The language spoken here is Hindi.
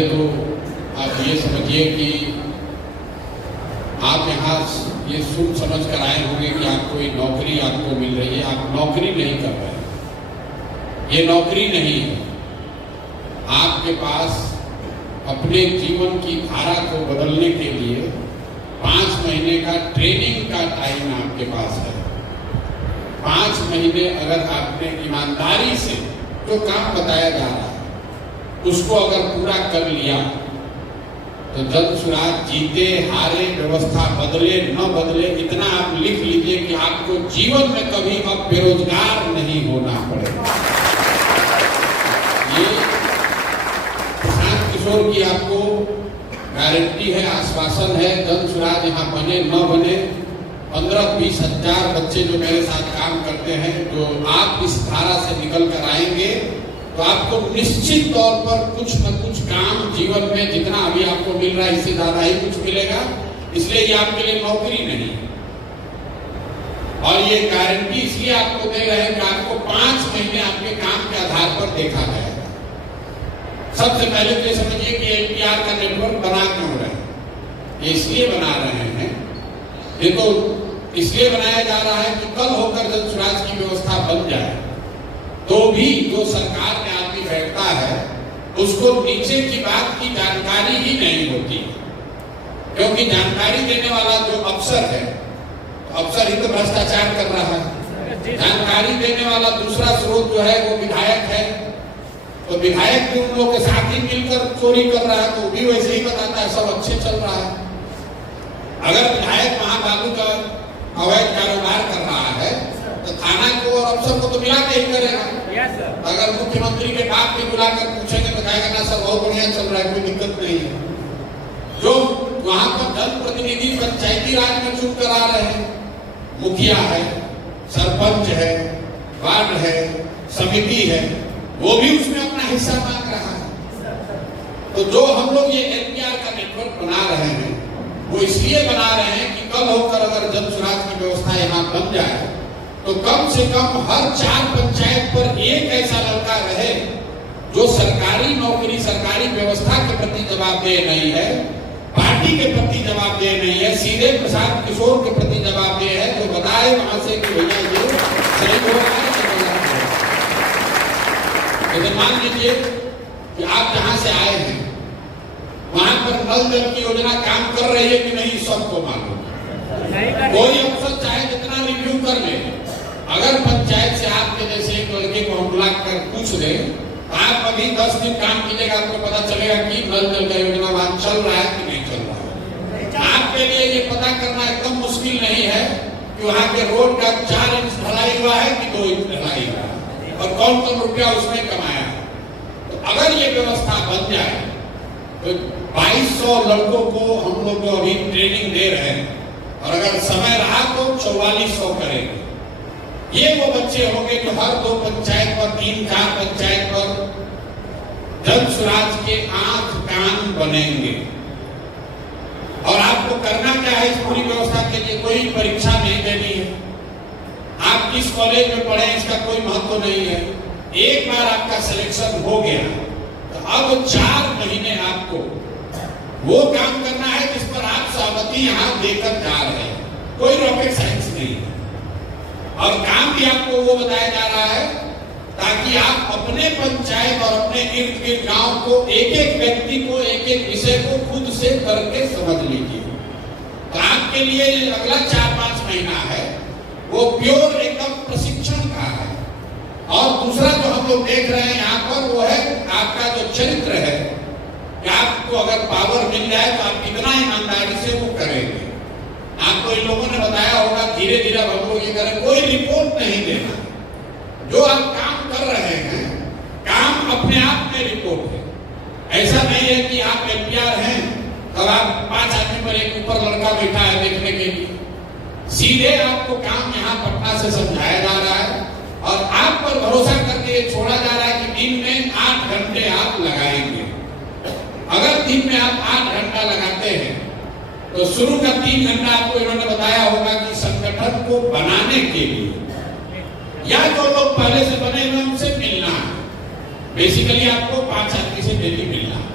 पहले तो आप ये समझिए कि आप यहाँ ये सुन समझ कर आए होंगे कि आपको कोई नौकरी आपको मिल रही है। आप नौकरी नहीं कर रहे हैं, ये नौकरी नहीं है। आपके पास अपने जीवन की धारा को बदलने के लिए 5 महीने का ट्रेनिंग का टाइम आपके पास है। 5 महीने अगर आपने ईमानदारी से जो काम बताया जा रहा है उसको अगर पूरा कर लिया तो जन सुराज जीते हारे, व्यवस्था बदले न बदले, इतना आप लिख लीजिए कि आपको जीवन में कभी अब बेरोजगार नहीं होना पड़ेगा। ये प्रशांत किशोर की आपको गारंटी है, आश्वासन है। जन सुराज यहाँ बने न बने, 15-20 हजार बच्चे जो मेरे साथ काम करते हैं, जो आप इस धारा से निकल कर आएंगे तो आपको निश्चित तौर पर कुछ न कुछ काम जीवन में जितना अभी आपको मिल रहा है इससे ज्यादा ही कुछ मिलेगा। इसलिए ये आपके लिए नौकरी नहीं है। और ये गारंटी इसलिए आपको दे रहे हैं कि आपको 5 महीने आपके काम के आधार पर देखा जाएगा। सबसे पहले तो ये समझिए कि एनपीआर का नेटवर्क बना क्यों रहे हैं? ये इसलिए बना रहे हैं, ये तो इसलिए बनाया जा रहा है कि कल होकर जन सुराज की व्यवस्था बन जाए तो भी जो सरकार में आदमी बैठता है उसको नीचे की बात की जानकारी ही नहीं होती, क्योंकि जानकारी देने वाला जो अफसर है, अफसर ही तो भ्रष्टाचार कर रहा है। जानकारी देने वाला दूसरा स्रोत जो है वो विधायक है, तो विधायक भी उन लोगों के साथ ही मिलकर चोरी कर रहा है, तो भी वैसे ही बताता है सब अच्छे चल रहा है। अगर विधायक वहां बालू का अवैध कारोबार कर रहा है तो थाना को और अफसर को तो मिला के ही करेगा। अगर मुख्यमंत्री के बाप भी बुलाकर पूछेंगे तो कहेगा ना सर बहुत बढ़िया चल रहा है, कोई दिक्कत नहीं है। जो वहां पर जनप्रतिनिधि पंचायती राज में चुन कर आ रहे हैं, मुखिया है, सरपंच है, वार्ड है, समिति है, वो भी उसमें अपना हिस्सा मांग रहा है। तो जो हम लोग ये एनपीआर का नेटवर्क बना रहे हैं वो इसलिए बना रहे हैं कि कल होकर अगर जन सुराज की व्यवस्था यहाँ बन जाए तो कम से कम हर 4 पंचायत पर एक ऐसा लड़का रहे जो सरकारी नौकरी, सरकारी व्यवस्था के प्रति जवाबदेह नहीं है, पार्टी के प्रति जवाबदेह नहीं है, सीधे प्रशांत किशोर के प्रति जवाबदेह है, जो बताए वहां से कि भैया ये सही हो रहा है। लेकिन मान लीजिए कि आप जहां से आए हैं वहां पर नल जल की योजना काम कर रही है कि नहीं सबको मालूम। कोई अफसर चाहे जितना रिव्यू कर ले, अगर पंचायत से आपके जैसे एक लड़के को हम बुला कर पूछ ले, आप अभी 10 दिन काम कीजिएगा, आपको पता चलेगा कि नल जल का योजना वहां चल रहा है कि नहीं चल रहा है। आपके लिए ये पता करना एकदम मुश्किल नहीं है कि वहां के रोड का 4 इंच ढलाई हुआ है कि 2 इंच ढलाई हुआ है और कौन रुपया उसने कमाया। तो अगर ये व्यवस्था बन जाए तो 2200 लड़कों को हम लोग को अभी ट्रेनिंग दे रहे हैं और अगर समय रहा तो 4400 करेंगे। ये वो बच्चे होंगे जो हर 2 पंचायत पर, 3-4 पंचायत पर जन सुराज के आंख कान बनेंगे। और आपको करना क्या है इस पूरी व्यवस्था के लिए? कोई परीक्षा नहीं देनी है, आप किस कॉलेज में पढ़े इसका कोई महत्व नहीं है। एक बार आपका सिलेक्शन हो गया तो अब 4 महीने आपको वो काम करना है जिस पर आप सहमति यहां देकर जा रहे हैं। कोई रॉकेट साइंस नहीं है और काम भी आपको वो बताया जा रहा है ताकि आप अपने पंचायत और अपने इर्द गिर्द गांव को, एक एक व्यक्ति को, एक एक विषय को खुद से करके समझ लीजिए। तो आपके लिए अगला 4-5 महीना है वो प्योर एकदम प्रशिक्षण का है। और दूसरा जो हम लोग देख रहे हैं यहाँ पर वो है आपका जो चरित्र है कि आपको अगर पावर मिल जाए तो आप कितना ईमानदारी से वो करेंगे। आपको इन लोगों ने बताया होगा धीरे धीरे हम लोग ये करें, कोई रिपोर्ट नहीं देना। जो आप काम कर रहे हैं काम अपने आप में रिपोर्ट है। ऐसा नहीं है कि आप एनपीआर हैं तब आप 5 आदमी पर एक ऊपर लड़का बैठा है देखने के लिए। सीधे आपको काम यहाँ पटना से समझाया जा रहा है और आप पर भरोसा करके ये छोड़ा जा रहा है कि दिन में 8 घंटे आप लगाएंगे। अगर दिन में आप 8 घंटा लगाते हैं तो शुरू का 3 घंटा आपको इन्होंने बताया होगा कि संगठन को बनाने के लिए या जो लोग पहले से बने हुए उनसे मिलना है। बेसिकली आपको 5 आदमी से डेली मिलना है।